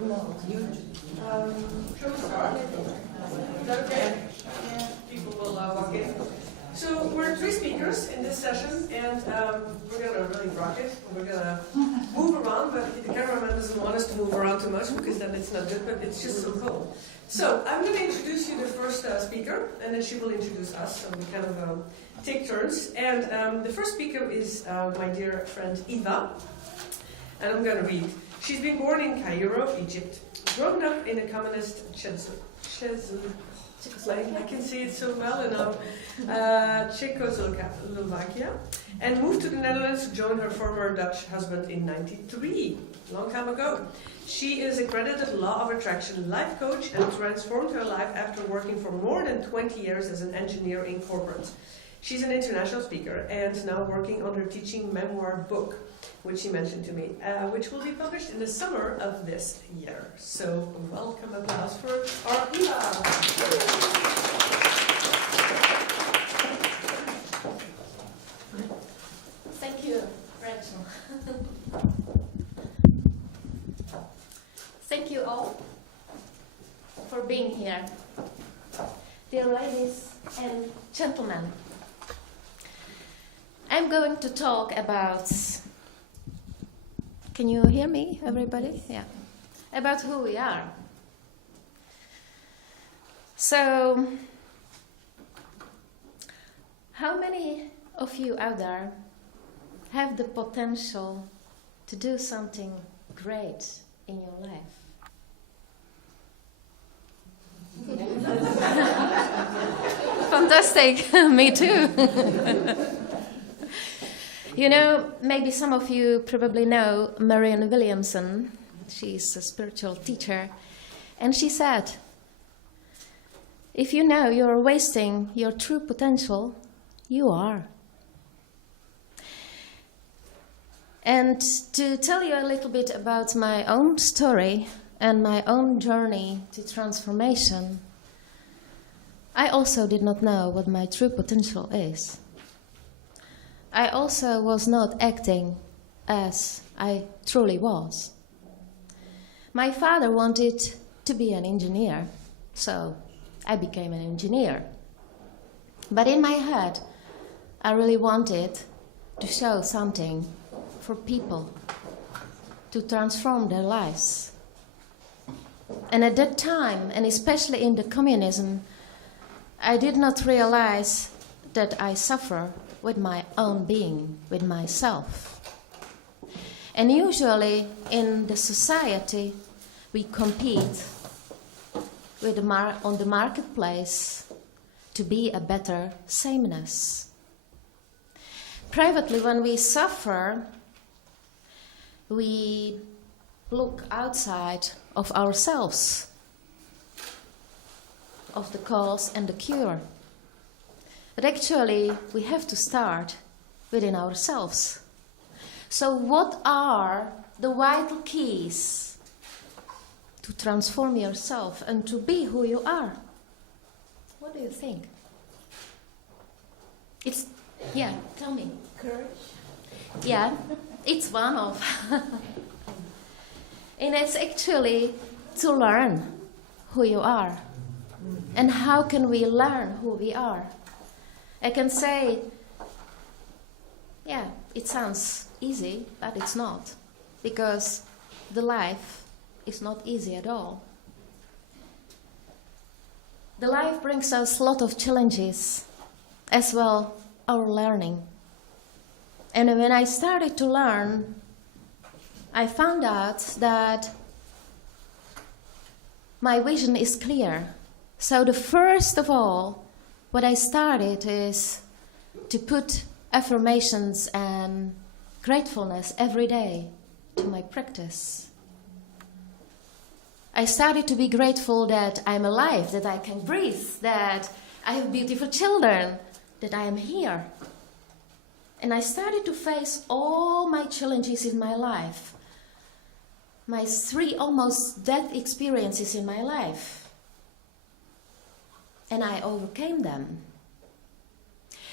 Shall we start? Is that okay? Yeah. People will walk in. So we're 3 speakers in this session, and we're going to really rock it. We're going to move around, but the cameraman doesn't want us to move around too much because then it's not good, but it's just so cool. So I'm going to introduce you the first speaker, and then she will introduce us, so we kind of take turns. And the first speaker is my dear friend Eva, and I'm going to read. She's been born in Cairo, Egypt, grown up in a communist Czechoslovakia, I can say it so well now, Czechoslovakia, and moved to the Netherlands to join her former Dutch husband in '93, a long time ago. She is accredited law of attraction life coach and transformed her life after working for more than 20 years as an engineer in corporate. She's an international speaker and now working on her teaching memoir book, which she mentioned to me, which will be published in the summer of this year. So, welcome, applause for our Eva. Thank you, Rachel. Thank you all for being here. Dear ladies and gentlemen, I'm going to talk about... Can you hear me, everybody? Yeah. About who we are. So, how many of you out there have the potential to do something great in your life? Fantastic. Me too. You know, maybe some of you probably know Marianne Williamson. She's a spiritual teacher. And she said, if you know you're wasting your true potential, you are. And to tell you a little bit about my own story and my own journey to transformation, I also did not know what my true potential is. I also was not acting as I truly was. My father wanted to be an engineer, so I became an engineer. But in my head, I really wanted to show something for people, to transform their lives. And at that time, and especially in the communism, I did not realize that I suffer with my own being, with myself. And usually in the society, we compete with on the marketplace to be a better sameness. Privately, when we suffer, we look outside of ourselves, of the cause and the cure. But actually, we have to start within ourselves. So what are the vital keys to transform yourself and to be who you are? What do you think? Yeah, tell me. Courage. Yeah, it's one of. And it's actually to learn who you are. And how can we learn who we are? I can say, yeah, it sounds easy, but it's not. Because the life is not easy at all. The life brings us a lot of challenges, as well our learning. And when I started to learn, I found out that my vision is clear. So the first of all, what I started is to put affirmations and gratefulness every day to my practice. I started to be grateful that I'm alive, that I can breathe, that I have beautiful children, that I am here. And I started to face all my challenges in my life, my 3 almost death experiences in my life. And I overcame them.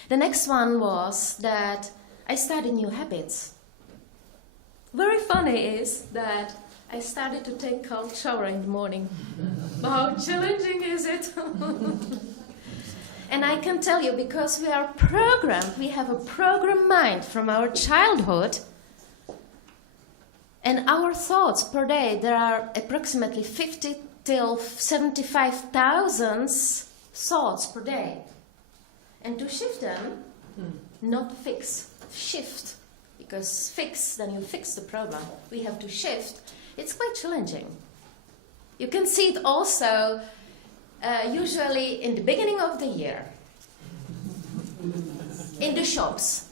The next one was that I started new habits. Very funny is that I started to take cold shower in the morning. How challenging is it? And I can tell you, because we are programmed, we have a programmed mind from our childhood, and our thoughts per day, there are approximately 50 till 75,000 thoughts per day. And to shift them, not fix, shift. Because fix, then you fix the problem. We have to shift. It's quite challenging. You can see it also usually in the beginning of the year. In the shops.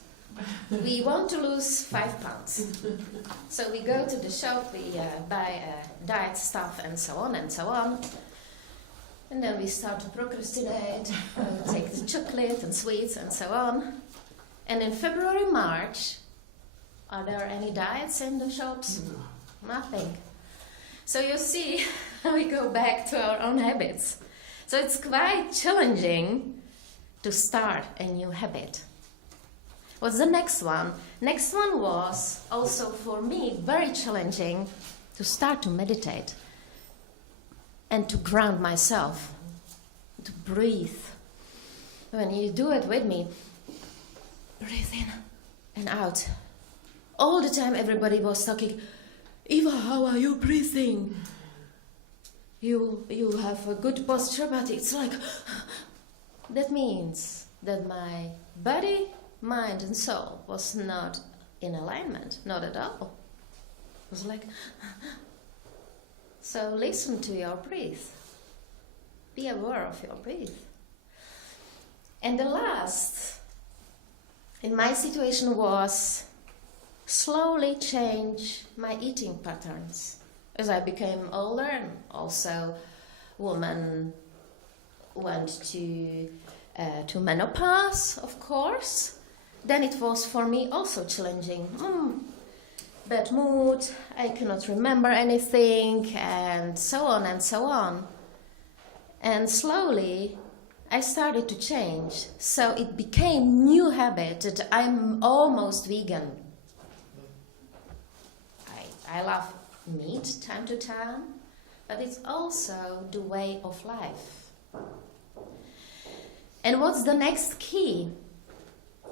We want to lose 5 pounds. So we go to the shop, we buy diet stuff and so on and so on. And then we start to procrastinate, take the chocolate and sweets and so on. And in February, March, are there any diets in the shops? No. Nothing. So you see, we go back to our own habits. So it's quite challenging to start a new habit. What's the next one? Next one was also for me very challenging to start to meditate and to ground myself, to breathe. When you do it with me, breathe in and out. All the time everybody was talking, Eva, how are you breathing? You have a good posture, but it's like, that means that my body, mind and soul was not in alignment, not at all. It was like, so listen to your breath. Be aware of your breath. And the last, in my situation, was slowly change my eating patterns. As I became older, and also women went to menopause, of course, then it was for me also challenging. Bad mood, I cannot remember anything, and so on and so on. And slowly I started to change, so it became new habit that I'm almost vegan. I love meat time to time, but it's also the way of life. And what's the next key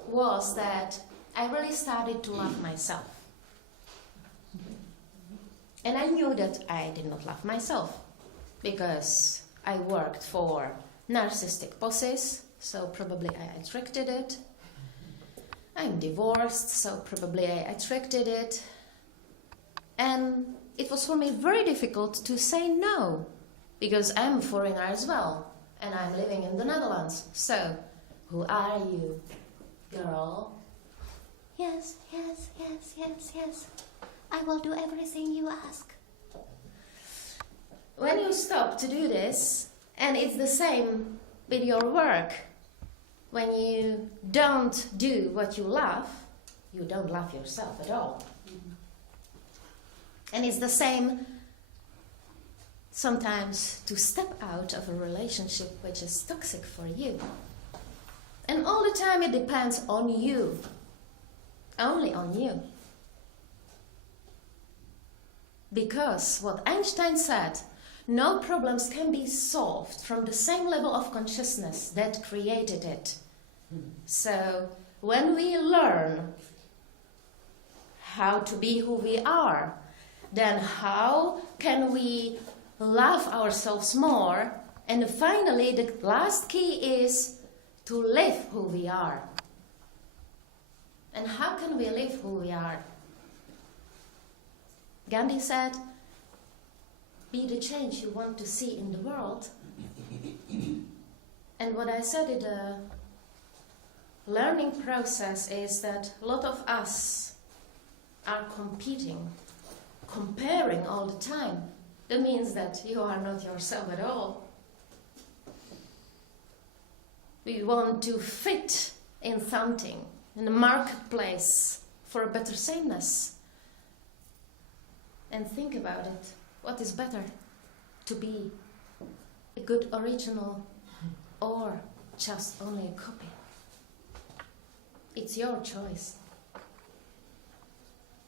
was that I really started to love myself. And I knew that I did not love myself because I worked for narcissistic bosses, so probably I attracted it. I'm divorced, so probably I attracted it. And it was for me very difficult to say no, because I'm a foreigner as well, and I'm living in the Netherlands. So, who are you, girl? Yes, yes, yes, yes, yes. I will do everything you ask. When you stop to do this, and it's the same with your work, when you don't do what you love, you don't love yourself at all. And it's the same sometimes to step out of a relationship which is toxic for you. And all the time it depends on you. Only on you. Because what Einstein said, no problems can be solved from the same level of consciousness that created it. So when we learn how to be who we are, then how can we love ourselves more? And finally, the last key is to live who we are. And how can we live who we are? Gandhi said, be the change you want to see in the world. And what I said in the learning process is that a lot of us are competing, comparing all the time. That means that you are not yourself at all. We want to fit in something, in the marketplace, for a better sameness. And think about it. What is better? To be a good original or just only a copy? It's your choice.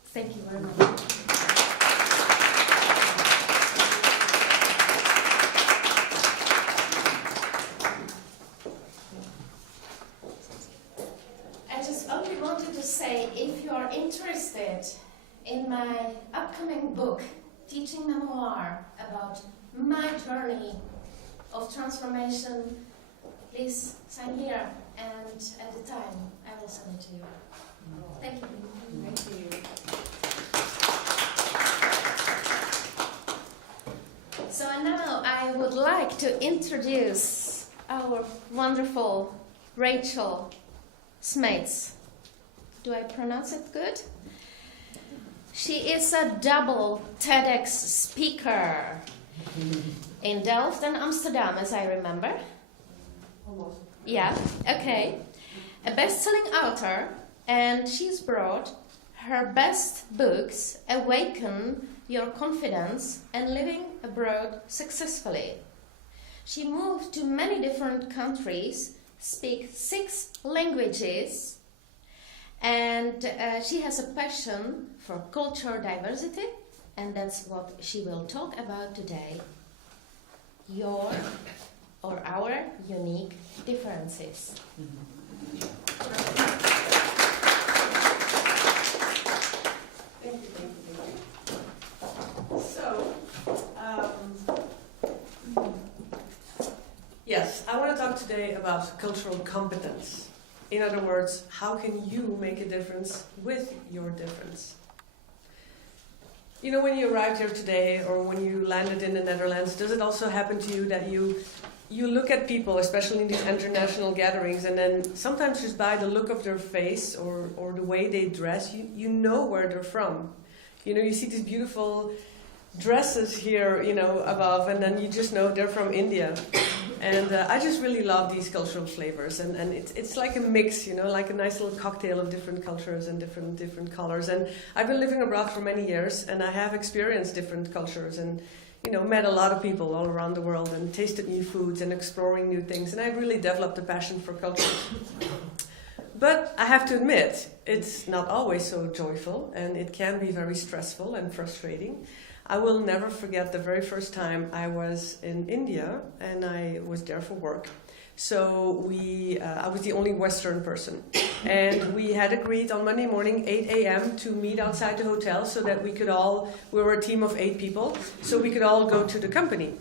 Thank you very much. teaching memoir about my journey of transformation, please sign here, and at the time I will send it to you. Thank you. Thank you. So now I would like to introduce our wonderful Rachel Smeets. Do I pronounce it good? She is a double TEDx speaker in Delft and Amsterdam, as I remember. Almost. Yeah, okay. A best-selling author, and she's brought her best books, Awaken Your Confidence and Living Abroad Successfully. She moved to many different countries, speaks 6 languages, and she has a passion for cultural diversity, and that's what she will talk about today. Your or our unique differences. Thank you. So, yes, I want to talk today about cultural competence. In other words, how can you make a difference with your difference? You know, when you arrived here today or when you landed in the Netherlands, does it also happen to you that you look at people, especially in these international gatherings, and then sometimes just by the look of their face or the way they dress, you know where they're from. You know, you see these beautiful dresses here, you know, above, and then you just know they're from India. And I just really love these cultural flavors, and it's like a mix, you know, like a nice little cocktail of different cultures and different colors. And I've been living abroad for many years, and I have experienced different cultures and, you know, met a lot of people all around the world and tasted new foods and exploring new things. And I really developed a passion for culture. But I have to admit, it's not always so joyful, and it can be very stressful and frustrating. I will never forget the very first time I was in India, and I was there for work. So I was the only Western person. And we had agreed on Monday morning, 8 a.m., to meet outside the hotel so that we were a team of 8 people, so we could all go to the company.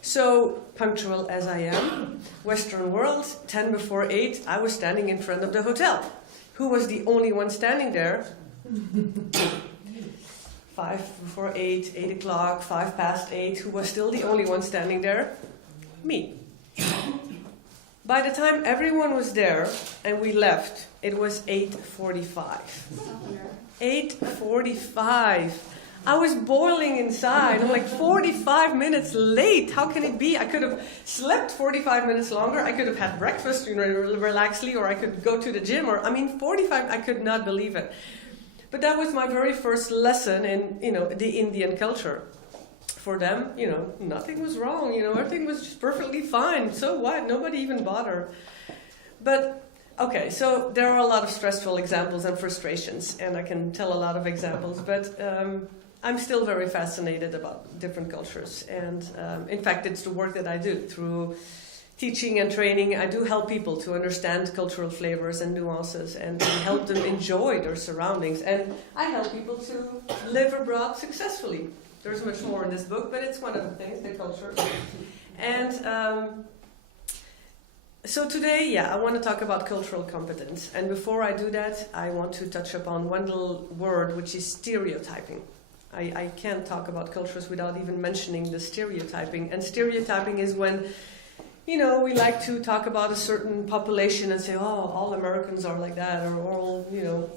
So, punctual as I am, Western world, 10 before 8, I was standing in front of the hotel. Who was the only one standing there? 5 before 8, 8 o'clock, 5 past 8. Who was still the only one standing there? Me. By the time everyone was there and we left, it was 8:45. 8:45. I was boiling inside. I'm like 45 minutes late. How can it be? I could have slept 45 minutes longer. I could have had breakfast, you know, relaxedly, or I could go to the gym. 45. I could not believe it. But that was my very first lesson in, you know, the Indian culture. For them, you know, nothing was wrong. You know, everything was just perfectly fine. So what? Nobody even bothered. But okay, so there are a lot of stressful examples and frustrations, and I can tell a lot of examples. But I'm still very fascinated about different cultures, and in fact, it's the work that I do through teaching and training. I do help people to understand cultural flavors and nuances and help them enjoy their surroundings. And I help people to live abroad successfully. There's much more in this book, but it's one of the things, the culture. And so today, I want to talk about cultural competence. And before I do that, I want to touch upon one little word, which is stereotyping. I can't talk about cultures without even mentioning the stereotyping. And stereotyping is when, you know, we like to talk about a certain population and say, oh, all Americans are like that, or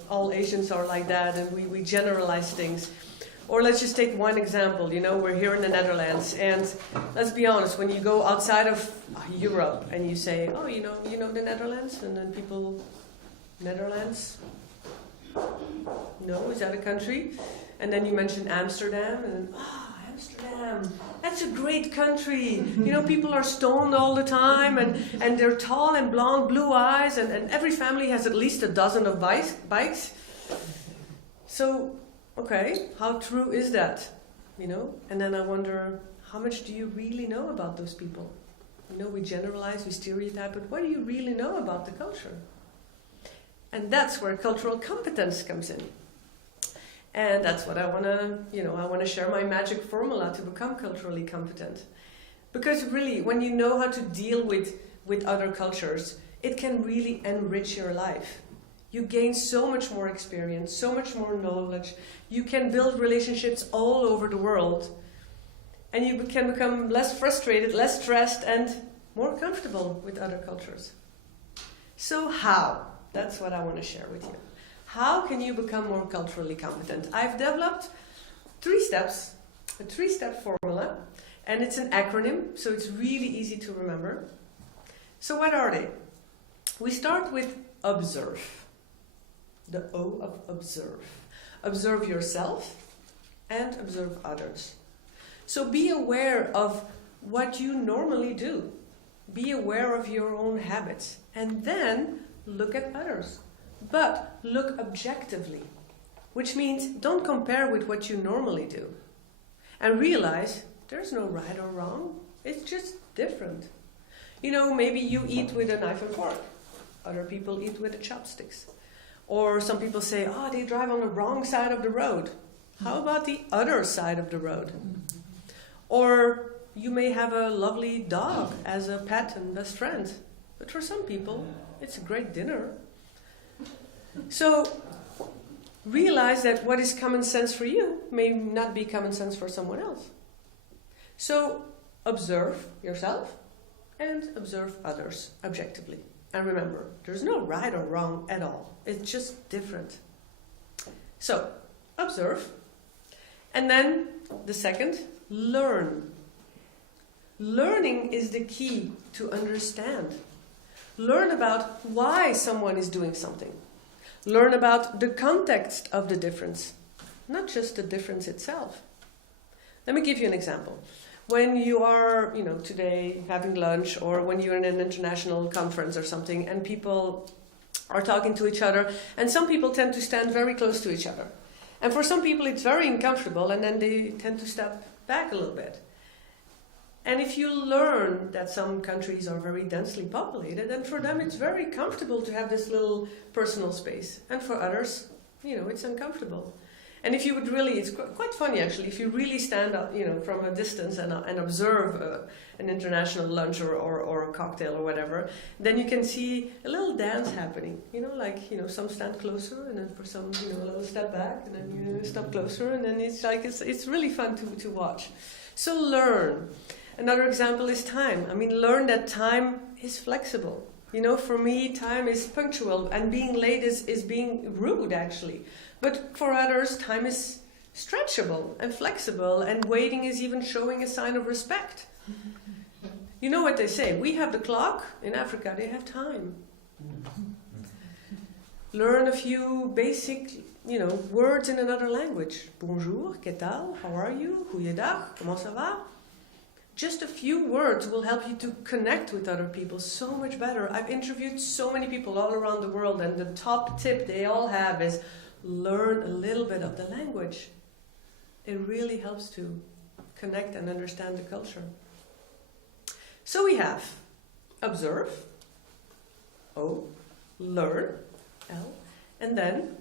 all Asians are like that, and we generalize things. Or let's just take one example. You know, we're here in the Netherlands, and let's be honest, when you go outside of Europe and you say, oh, you know the Netherlands, and then people, Netherlands? No, is that a country? And then you mention Amsterdam, and Amsterdam, that's a great country. You know, people are stoned all the time, and they're tall and blonde, blue eyes, and every family has at least a dozen of bikes. So, okay, how true is that? You know, and then I wonder, how much do you really know about those people? You know, we generalize, we stereotype, but what do you really know about the culture? And that's where cultural competence comes in. And that's what I want to, I want to share my magic formula to become culturally competent. Because really, when you know how to deal with other cultures, it can really enrich your life. You gain so much more experience, so much more knowledge. You can build relationships all over the world. And you can become less frustrated, less stressed, and more comfortable with other cultures. So how? That's what I want to share with you. How can you become more culturally competent? I've developed 3 steps, a 3-step formula, and it's an acronym, so it's really easy to remember. So what are they? We start with observe. The O of observe. Observe yourself and observe others. So be aware of what you normally do. Be aware of your own habits. And then look at others. But look objectively. Which means don't compare with what you normally do. And realize there's no right or wrong. It's just different. Maybe you eat with a knife and fork. Other people eat with the chopsticks. Or some people say, they drive on the wrong side of the road. How about the other side of the road? Or you may have a lovely dog as a pet and best friend. But for some people, it's a great dinner. So realize that what is common sense for you may not be common sense for someone else. So observe yourself and observe others objectively. And remember, there's no right or wrong at all. It's just different. So, observe. And then, the second, learn. Learning is the key to understand. Learn about why someone is doing something. Learn about the context of the difference, not just the difference itself. Let me give you an example. When you are, today having lunch, or when you're in an international conference or something, and people are talking to each other, and some people tend to stand very close to each other. And for some people it's very uncomfortable, and then they tend to step back a little bit. And if you learn that some countries are very densely populated, and for them it's very comfortable to have this little personal space. And for others, it's uncomfortable. And if you would really, it's quite funny actually, if you really stand up, from a distance and observe an international lunch or a cocktail or whatever, then you can see a little dance happening. Some stand closer, and then for some, a little step back, and then step closer, and then it's really fun to watch. So learn. Another example is time. Learn that time is flexible. For me, time is punctual, and being late is being rude actually. But for others, time is stretchable and flexible, and waiting is even showing a sign of respect. You know what they say, we have the clock, in Africa they have time. Learn a few basic, words in another language. Bonjour, que tal, how are you, goeiedag, comment ça va? Just a few words will help you to connect with other people so much better. I've interviewed so many people all around the world, and the top tip they all have is learn a little bit of the language. It really helps to connect and understand the culture. So we have observe, O, learn, L, and then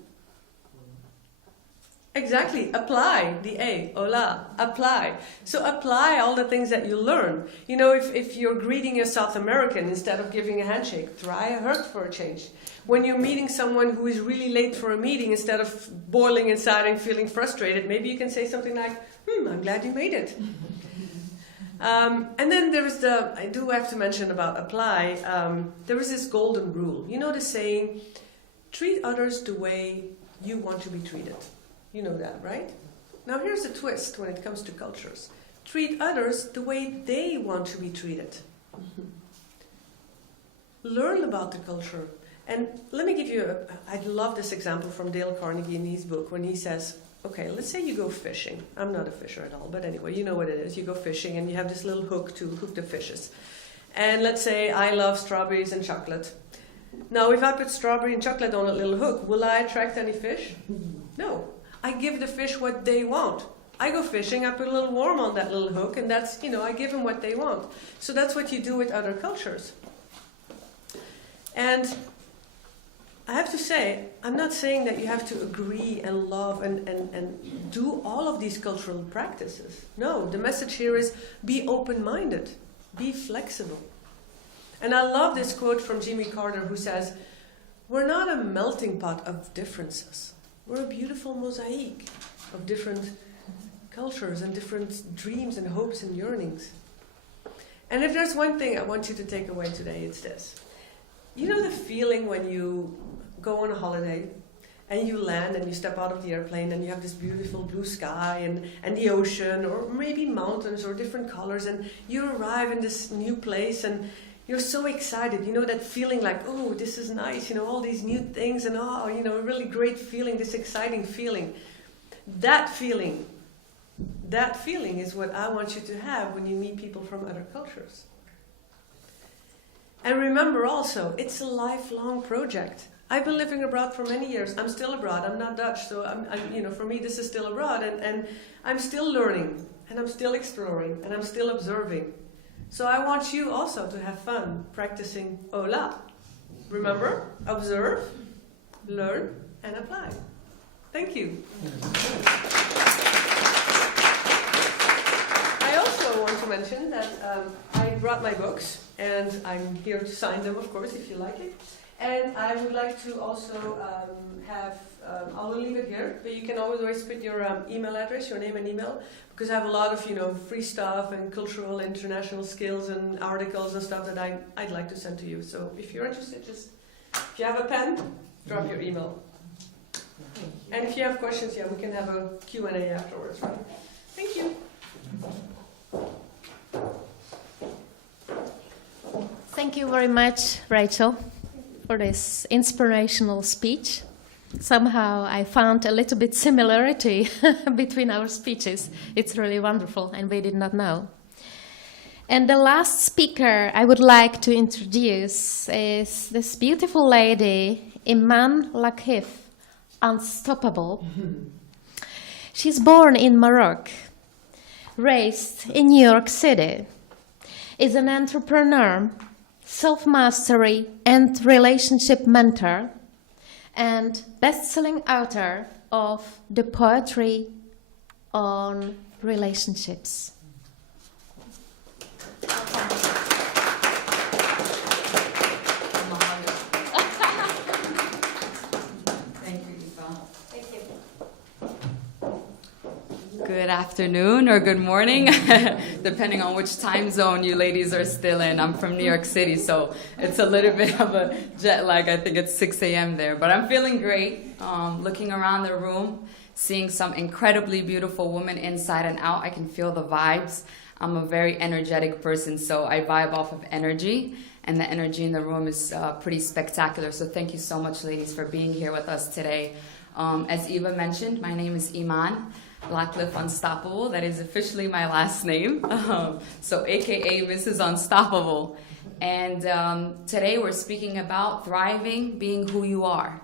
exactly, apply, the A, hola, apply. So apply all the things that you learn. If you're greeting a South American, instead of giving a handshake, try a hug for a change. When you're meeting someone who is really late for a meeting, instead of boiling inside and feeling frustrated, maybe you can say something like, I'm glad you made it. And then there is I do have to mention about apply, there is this golden rule. The saying, treat others the way you want to be treated. You know that, right? Now here's a twist when it comes to cultures. Treat others the way they want to be treated. Learn about the culture. And let me give you I love this example from Dale Carnegie in his book when he says, okay, let's say you go fishing. I'm not a fisher at all, but anyway, you know what it is. You go fishing and you have this little hook to hook the fishes. And let's say I love strawberries and chocolate. Now, if I put strawberry and chocolate on a little hook, will I attract any fish? No. I give the fish what they want. I go fishing, I put a little worm on that little hook, and that's, I give them what they want. So that's what you do with other cultures. And I have to say, I'm not saying that you have to agree and love and do all of these cultural practices. No, the message here is be open-minded, be flexible. And I love this quote from Jimmy Carter who says, "We're not a melting pot of differences. We're a beautiful mosaic of different cultures and different dreams and hopes and yearnings." And if there's one thing I want you to take away today, it's this. You know the feeling when you go on a holiday and you land and you step out of the airplane and you have this beautiful blue sky and the ocean or maybe mountains or different colors, and you arrive in this new place and you're so excited. You know that feeling like, oh, this is nice, all these new things and a really great feeling, this exciting feeling. That feeling is what I want you to have when you meet people from other cultures. And remember also, it's a lifelong project. I've been living abroad for many years. I'm still abroad. I'm not Dutch, so for me this is still abroad, and I'm still learning, and I'm still exploring, and I'm still observing. So I want you also to have fun practicing hola. Remember, observe, learn, and apply. Thank you. I also want to mention that I brought my books, and I'm here to sign them, of course, if you like it. And I would like to also I will leave it here, but you can always put your email address, your name and email, because I have a lot of free stuff and cultural international skills and articles and stuff that I'd like to send to you. So if you're interested, if you have a pen, drop your email. And if you have questions, we can have a Q&A afterwards, right? Thank you. Thank you very much, Rachel, for this inspirational speech. Somehow I found a little bit similarity between our speeches. It's really wonderful, and we did not know. And the last speaker I would like to introduce is this beautiful lady, Iman Lakif, Unstoppable. She's born in Morocco, raised in New York City, is an entrepreneur, self-mastery and relationship mentor, and best-selling author of the poetry on relationships. Good afternoon or good morning, depending on which time zone you ladies are still in. I'm from New York City, so it's a little bit of a jet lag. I think it's 6 a.m. there, but I'm feeling great. Looking around the room, seeing some incredibly beautiful women inside and out. I can feel the vibes. I'm a very energetic person, so I vibe off of energy, and the energy in the room is pretty spectacular. So thank you so much, ladies, for being here with us today. As Eva mentioned, my name is Iman Lakif Unstoppable. That is officially my last name. So AKA Mrs. Unstoppable. And today we're speaking about thriving, being who you are.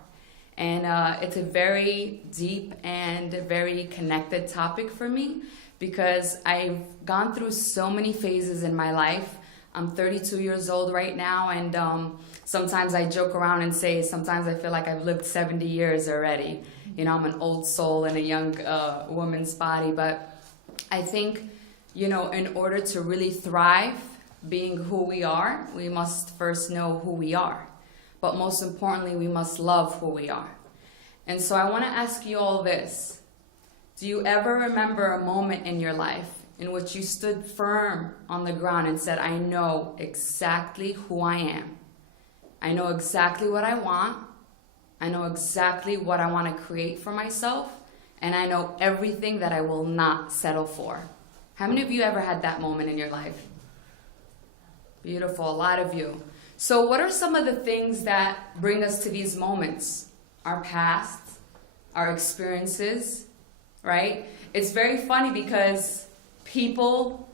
And it's a very deep and very connected topic for me because I've gone through so many phases in my life. I'm 32 years old right now, and sometimes I joke around and say sometimes I feel like I've lived 70 years already. I'm an old soul in a young woman's body, but I think, in order to really thrive being who we are, we must first know who we are. But most importantly, we must love who we are. And so I want to ask you all this. Do you ever remember a moment in your life in which you stood firm on the ground and said, I know exactly who I am. I know exactly what I want. I know exactly what I want to create for myself. And I know everything that I will not settle for. How many of you ever had that moment in your life? Beautiful, a lot of you. So what are some of the things that bring us to these moments? Our past, our experiences, right? It's very funny because people,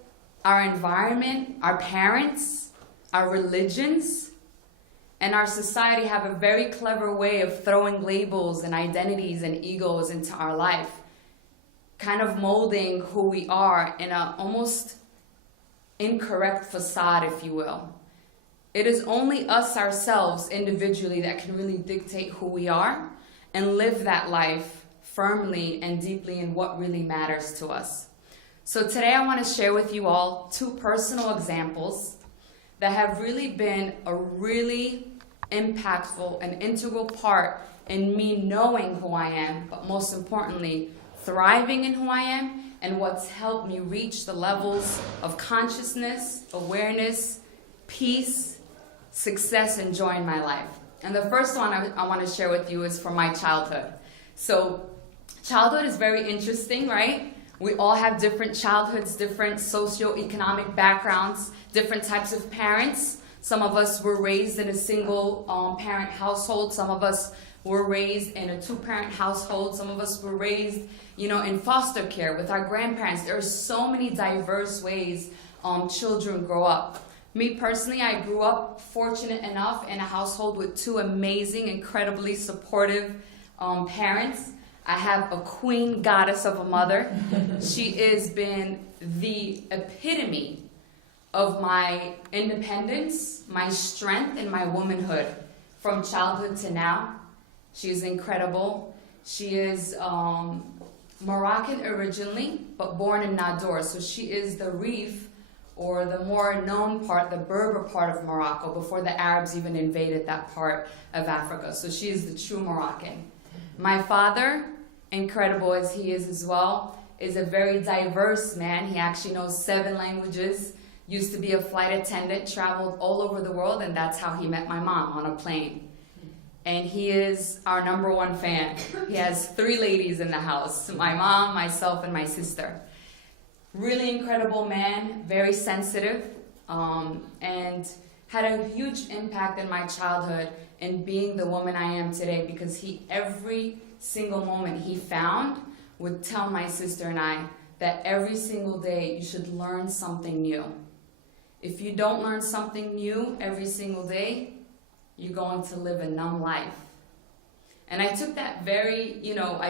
our environment, our parents, our religions, and our society have a very clever way of throwing labels and identities and egos into our life, kind of molding who we are in an almost incorrect facade, if you will. it is only us ourselves individually that can really dictate who we are and live that life firmly and deeply in what really matters to us. So today I want to share with you all 2 personal examples that have really been a really impactful and integral part in me knowing who I am, but most importantly, thriving in who I am, and what's helped me reach the levels of consciousness, awareness, peace, success, and joy in my life. And the first one I want to share with you is from my childhood. So childhood is very interesting, right? We all have different childhoods, different socioeconomic backgrounds, different types of parents. Some of us were raised in a single parent household. Some of us were raised in a 2-parent household. Some of us were raised, in foster care with our grandparents. There are so many diverse ways children grow up. Me personally, I grew up fortunate enough in a household with 2 amazing, incredibly supportive parents. I have a queen goddess of a mother. She has been the epitome of my independence, my strength, and my womanhood from childhood to now. She is incredible. She is Moroccan originally, but born in Nador. So she is the Reef, or the more known part, the Berber part of Morocco, before the Arabs even invaded that part of Africa. So she is the true Moroccan. My father, incredible as he is as well, is a very diverse man. He actually knows 7 languages, used to be a flight attendant, traveled all over the world, and that's how he met my mom, on a plane. And he is our #1 fan. He has 3 ladies in the house, my mom, myself, and my sister. Really incredible man, very sensitive, and had a huge impact in my childhood in being the woman I am today, because every single moment he found would tell my sister and I that every single day you should learn something new. If you don't learn something new every single day, you're going to live a numb life. And I took that very,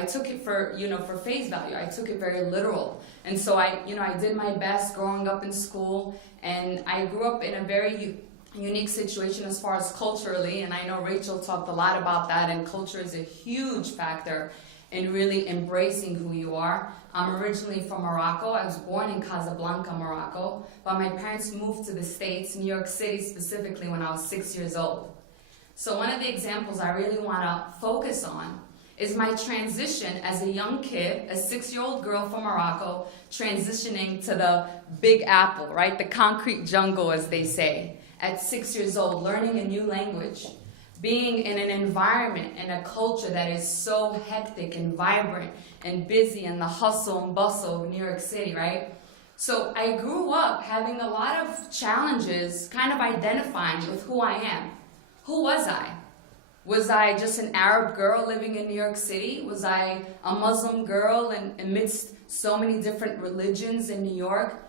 I took it for face value. I took it very literal. And so I did my best growing up in school, and I grew up in a very unique situation as far as culturally, and I know Rachel talked a lot about that, and culture is a huge factor in really embracing who you are. I'm originally from Morocco. I was born in Casablanca, Morocco, but my parents moved to the States, New York City specifically, when I was 6 years old. So one of the examples I really want to focus on is my transition as a young kid, a 6-year-old girl from Morocco, transitioning to the Big Apple, right? The concrete jungle, as they say. At 6 years old, learning a new language, being in an environment and a culture that is so hectic and vibrant and busy, and the hustle and bustle of New York City, right? So I grew up having a lot of challenges, kind of identifying with who I am. Who was I? Was I just an Arab girl living in New York City? Was I a Muslim girl amidst so many different religions in New York?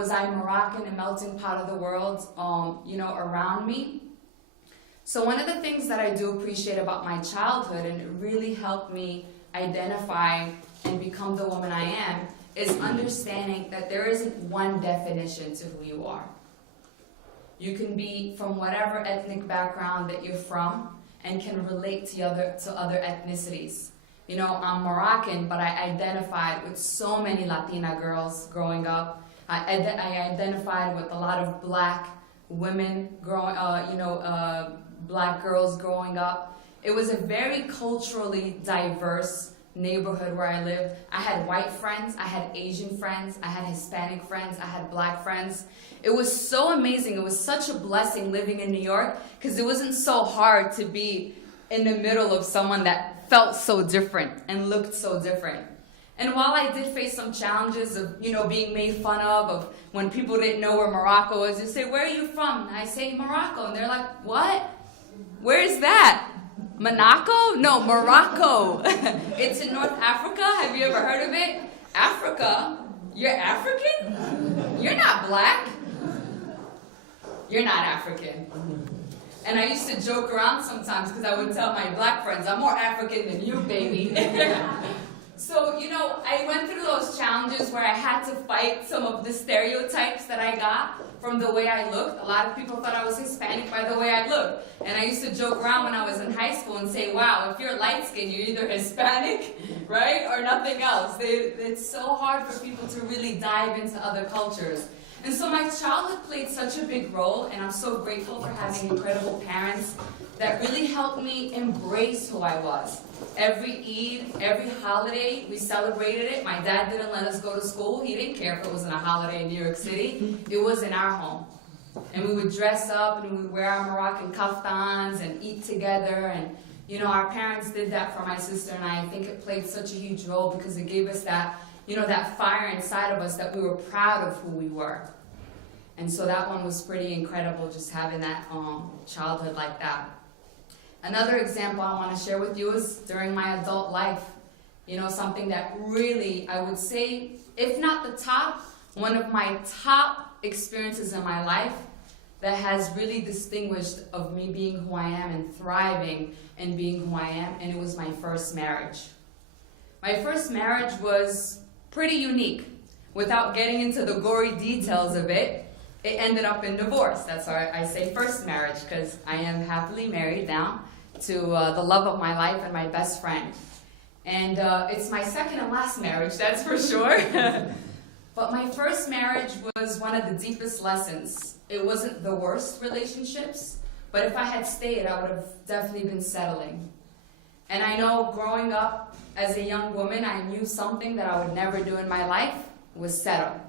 Was I Moroccan, a melting pot of the world, around me? So one of the things that I do appreciate about my childhood, and it really helped me identify and become the woman I am, is understanding that there isn't one definition to who you are. You can be from whatever ethnic background that you're from and can relate to other ethnicities. I'm Moroccan, but I identified with so many Latina girls growing up. I identified with a lot of black women black girls growing up. It was a very culturally diverse neighborhood where I lived. I had white friends, I had Asian friends, I had Hispanic friends, I had black friends. It was so amazing. It was such a blessing living in New York, because it wasn't so hard to be in the middle of someone that felt so different and looked so different. And while I did face some challenges of, being made fun of when people didn't know where Morocco was, they say, "Where are you from?" And I say, "Morocco." And they're like, "What? Where is that? Monaco? No, Morocco. It's in North Africa. Have you ever heard of it? Africa? You're African? You're not black. You're not African." And I used to joke around sometimes, because I would tell my black friends, "I'm more African than you, baby." So, you know, I went through those challenges where I had to fight some of the stereotypes that I got from the way I looked. A lot of people thought I was Hispanic by the way I looked. And I used to joke around when I was in high school and say, wow, if you're light-skinned, you're either Hispanic, right, or nothing else. It's so hard for people to really dive into other cultures. And so my childhood played such a big role, and I'm so grateful for having incredible parents that really helped me embrace who I was. Every Eid, every holiday, we celebrated it. My dad didn't let us go to school. He didn't care if it wasn't a holiday in New York City. It was in our home. And we would dress up, and we would wear our Moroccan kaftans and eat together. And, you know, our parents did that for my sister and I. I think it played such a huge role because it gave us that, you know, that fire inside of us that we were proud of who we were. And so that one was pretty incredible, just having that childhood like that. Another example I want to share with you is during my adult life. You know, something that really, I would say, if not the top, one of my top experiences in my life that has really distinguished of me being who I am and thriving and being who I am, and it was my first marriage. My first marriage was pretty unique. Without getting into the gory details of it, it ended up in divorce. That's why I say first marriage, because I am happily married now to the love of my life and my best friend. And it's my second and last marriage, that's for sure. But my first marriage was one of the deepest lessons. It wasn't the worst relationships, but if I had stayed, I would have definitely been settling. And I know growing up as a young woman, I knew something that I would never do in my life was settle.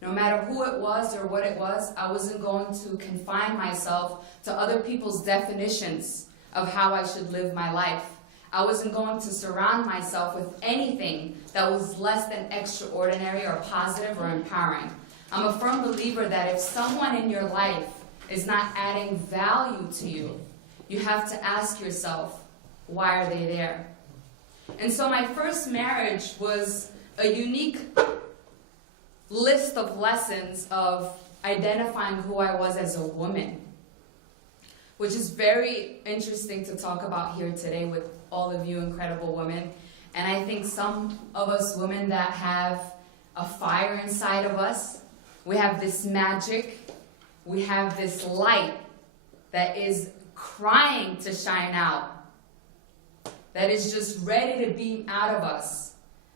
No matter who it was or what it was, I wasn't going to confine myself to other people's definitions of how I should live my life. I wasn't going to surround myself with anything that was less than extraordinary or positive or empowering. I'm a firm believer that if someone in your life is not adding value to you, you have to ask yourself, why are they there? And so my first marriage was a unique list of lessons of identifying who I was as a woman, which is very interesting to talk about here today with all of you incredible women. And I think some of us women that have a fire inside of us, we have this magic, we have this light that is crying to shine out, that is just ready to beam out of us.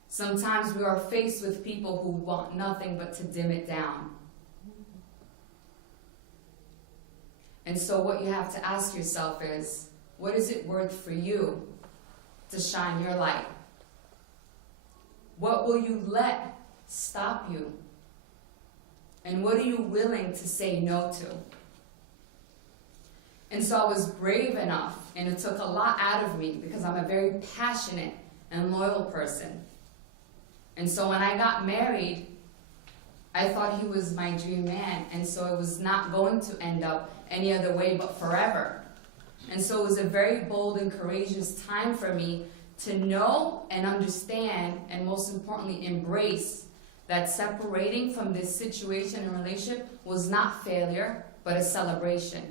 Sometimes we are faced with people who want nothing but to dim it down. And so what you have to ask yourself is, what is it worth for you to shine your light? What will you let stop you? And what are you willing to say no to? And so I was brave enough, and it took a lot out of me because I'm a very passionate and loyal person. And so when I got married, I thought he was my dream man, and so it was not going to end up any other way but forever. And so it was a very bold and courageous time for me to know and understand, and most importantly, embrace that separating from this situation and relationship was not failure, but a celebration.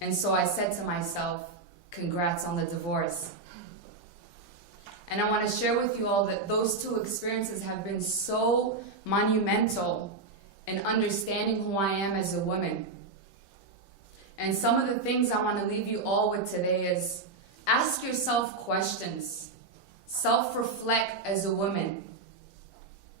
And so I said to myself, congrats on the divorce. And I want to share with you all that those two experiences have been so monumental in understanding who I am as a woman. And some of the things I want to leave you all with today is ask yourself questions. Self-reflect as a woman.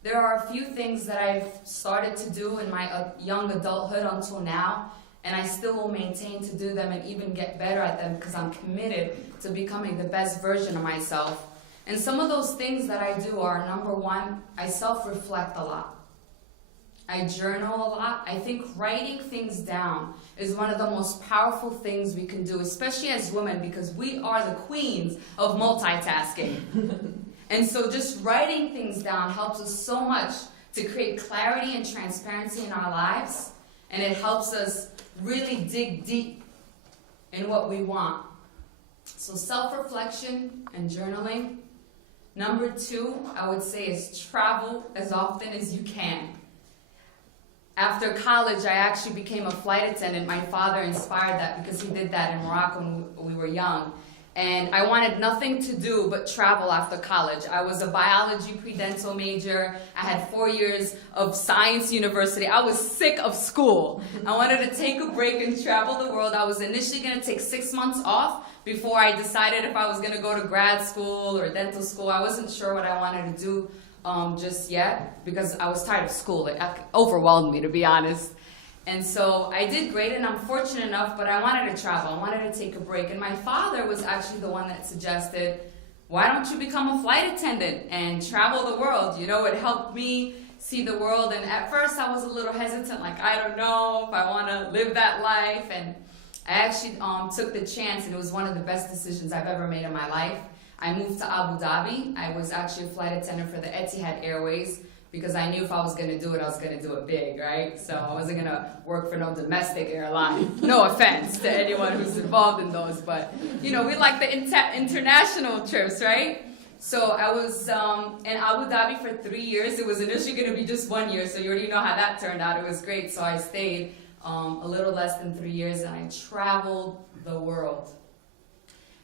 There are a few things that I've started to do in my young adulthood until now, and I still will maintain to do them and even get better at them because I'm committed to becoming the best version of myself. And some of those things that I do are, number one, I self-reflect a lot. I journal a lot. I think writing things down is one of the most powerful things we can do, especially as women, because we are the queens of multitasking. And so just writing things down helps us so much to create clarity and transparency in our lives, and it helps us really dig deep in what we want. So self-reflection and journaling. Number two, I would say, is travel as often as you can. After college, I actually became a flight attendant. My father inspired that because he did that in Morocco when we were young. And I wanted nothing to do but travel after college. I was a biology pre-dental major. I had 4 years of science university. I was sick of school. I wanted to take a break and travel the world. I was initially going to take 6 months off before I decided if I was going to go to grad school or dental school. I wasn't sure what I wanted to do just yet because I was tired of school. It overwhelmed me, to be honest. And so I did great, and I'm fortunate enough, but I wanted to travel. I wanted to take a break. And my father was actually the one that suggested, why don't you become a flight attendant and travel the world? You know, it helped me see the world. And at first I was a little hesitant, like, I don't know if I want to live that life. And I actually took the chance, and it was one of the best decisions I've ever made in my life. I moved to Abu Dhabi. I was actually a flight attendant for the Etihad Airways, because I knew if I was going to do it, I was going to do it big, right? So I wasn't going to work for no domestic airline. No offense to anyone who's involved in those, but, you know, we like the international trips, right? So I was in Abu Dhabi for 3 years. It was initially going to be just 1 year, so you already know how that turned out. It was great. So I stayed a little less than 3 years, and I traveled the world.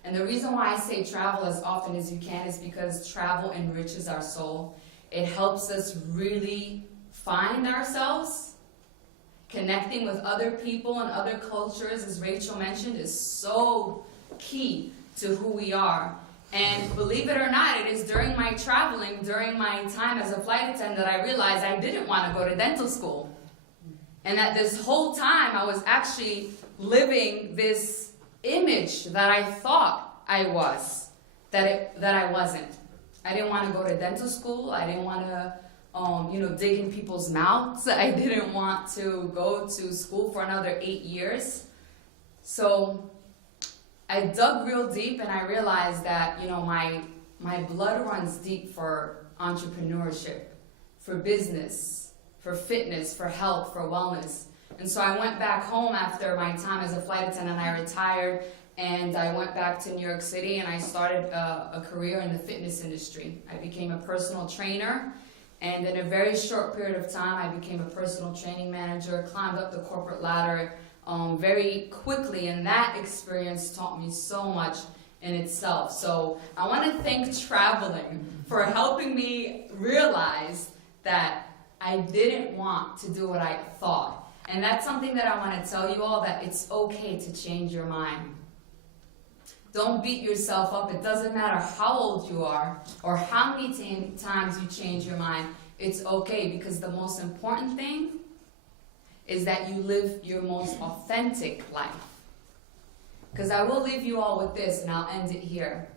And the reason why I say travel as often as you can is because travel enriches our soul. It helps us really find ourselves. Connecting with other people and other cultures, as Rachel mentioned, is so key to who we are. And believe it or not, it is during my traveling, during my time as a flight attendant, that I realized I didn't want to go to dental school. And that this whole time I was actually living this image that I thought I was, that I wasn't. I didn't want to go to dental school. I didn't want to, dig in people's mouths. I didn't want to go to school for another 8 years. So I dug real deep, and I realized that, my blood runs deep for entrepreneurship, for business, for fitness, for health, for wellness. And so I went back home after my time as a flight attendant. I retired. And I went back to New York City, and I started a career in the fitness industry. I became a personal trainer, and in a very short period of time, I became a personal training manager, climbed up the corporate ladder very quickly, and that experience taught me so much in itself. So I want to thank traveling for helping me realize that I didn't want to do what I thought. And that's something that I want to tell you all, that it's okay to change your mind. Don't beat yourself up. It doesn't matter how old you are or how many times you change your mind. It's okay, because the most important thing is that you live your most authentic life. Because I will leave you all with this, and I'll end it here.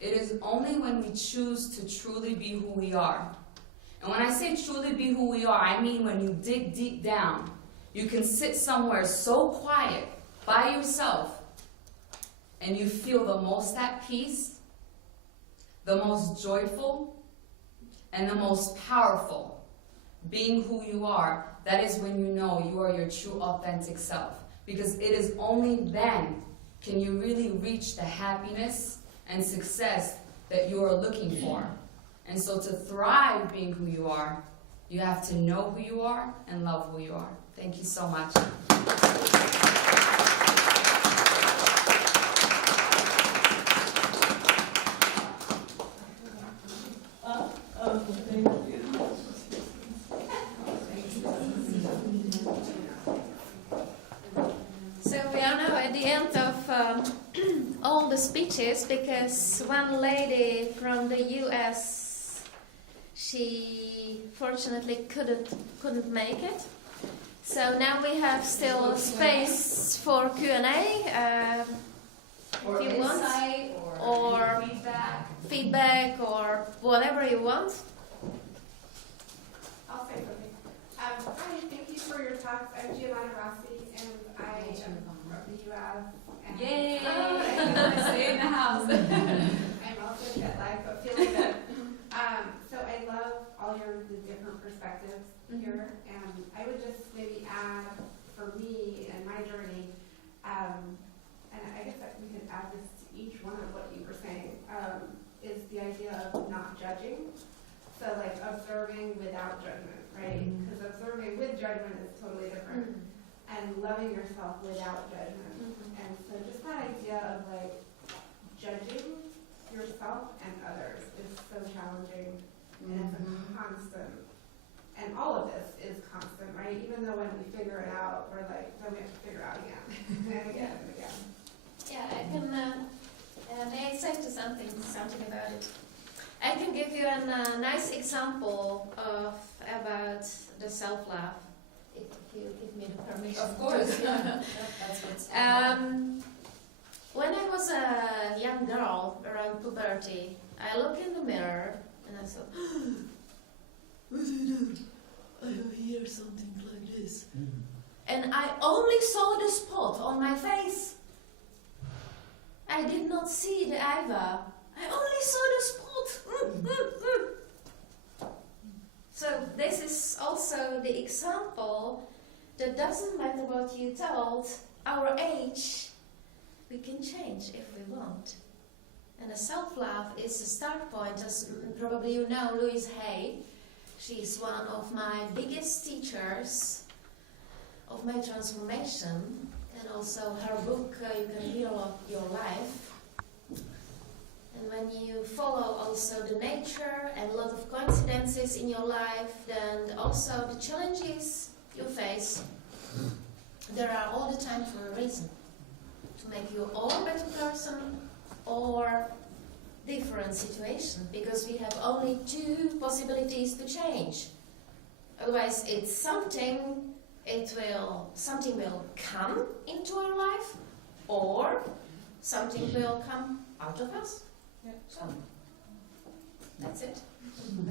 It is only when we choose to truly be who we are. And when I say truly be who we are, I mean when you dig deep down, you can sit somewhere so quiet by yourself, and you feel the most at peace, the most joyful, and the most powerful. Being who you are, that is when you know you are your true authentic self. Because it is only then can you really reach the happiness and success that you are looking for. And so to thrive being who you are, you have to know who you are and love who you are. Thank you so much. All the speeches, because one lady from the US, she fortunately couldn't make it. So now we have still space for Q&A, if you want, or feedback, or whatever you want. I'll say something. Hi, thank you for your talk. I'm Giovanna Rossi, and I am from the US. Yay! Stay in the house. I'm also jet lagged, but feeling good. So I love all the different perspectives here, and I would just maybe add, for me and my journey, and I guess that we could add this to each one of what you were saying, is the idea of not judging. So like observing without judgment, right? Because observing with judgment is totally different. And loving yourself without judgment. And so just that idea of like judging yourself and others is so challenging, and it's a constant. And all of this is constant, right? Even though when we figure it out, we're like, then we have to figure it out again and again and again. Yeah, I can. May I say something about it? I can give you a nice example about the self-love, if you give me the permission. Of course, yeah. That's what's When I was a young girl around puberty, I looked in the mirror and I thought, what do? I hear something like this. And I only saw the spot on my face. I did not see the Iva. I only saw the spot. So this is also the example that doesn't matter what you told, our age, we can change if we want. And the self-love is a start point. As probably you know, Hague. She's one of my biggest teachers of my transformation. And also her book, You Can Heal Your Life. And when you follow also the nature and a lot of coincidences in your life, then also the challenges you face, there are all the time for a reason. To make you or a better person or different situation, because we have only two possibilities to change. Otherwise it's something will come into our life, or something will come out of us. Yeah. So that's it.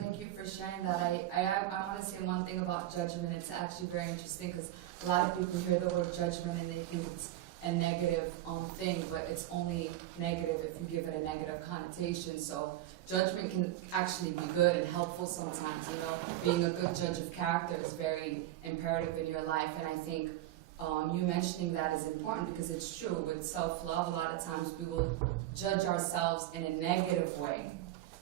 Thank you for sharing that. I want to say one thing about judgment. It's actually very interesting because a lot of people hear the word judgment and they think it's a negative thing, but it's only negative if you give it a negative connotation. So judgment can actually be good and helpful sometimes. You know, being a good judge of character is very imperative in your life, and I think you mentioning that is important because it's true. With self-love, a lot of times we will judge ourselves in a negative way,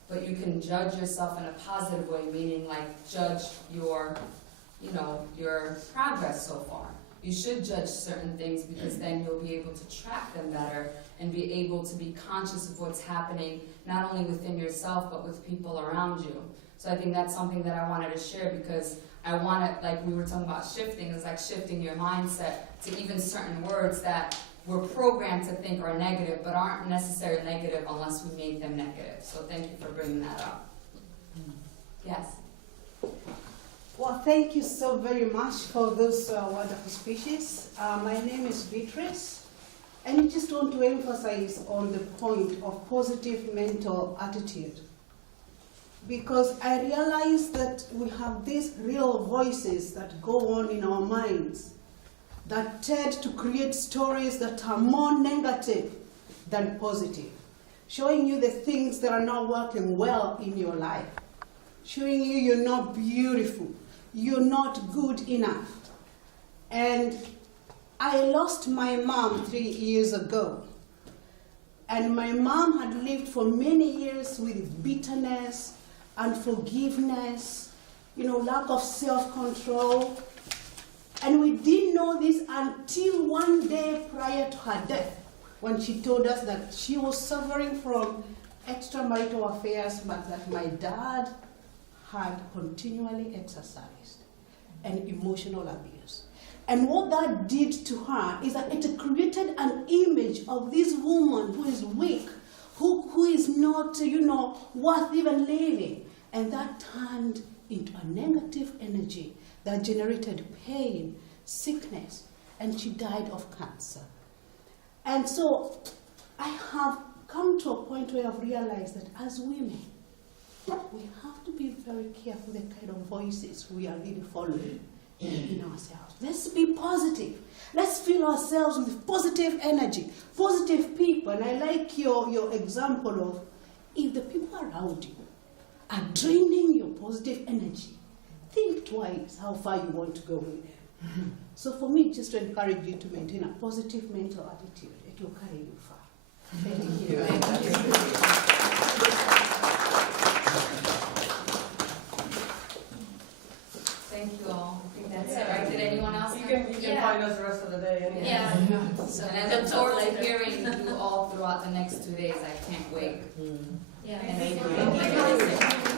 but you can judge yourself in a positive way, meaning like judge your progress so far. You should judge certain things because then you'll be able to track them better and be able to be conscious of what's happening, not only within yourself, but with people around you. So I think that's something that I wanted to share because I want to, like we were talking about shifting, it's like shifting your mindset to even certain words that we're programmed to think are negative, but aren't necessarily negative unless we make them negative. So thank you for bringing that up. Yes? Well, thank you so very much for those wonderful speeches. My name is Beatrice, and I just want to emphasize on the point of positive mental attitude. Because I realize that we have these real voices that go on in our minds that tend to create stories that are more negative than positive, showing you the things that are not working well in your life, showing you you're not beautiful, you're not good enough. And I lost my mom 3 years ago. And my mom had lived for many years with bitterness, unforgiveness, lack of self-control. And we didn't know this until one day prior to her death, when she told us that she was suffering from extramarital affairs, but that my dad had continually exercised and emotional abuse. And what that did to her is that it created an image of this woman who is weak, who is not, worth even living. And that turned into a negative energy that generated pain, sickness, and she died of cancer. And so I have come to a point where I've realized that as women, we have to be very careful the kind of voices we are really following in ourselves. Let's be positive. Let's fill ourselves with positive energy, positive people. And I like your example of if the people around you are draining your positive energy, think twice how far you want to go with them. So for me, just to encourage you to maintain a positive mental attitude, it will carry you far. Thank you. Thank you all. I think that's it, right? Did anyone else? You can Yeah. find us the rest of the day anyway. Yeah. So, And I look forward to hearing you all throughout the next 2 days. I can't wait. Yeah. Thank you. Thank you.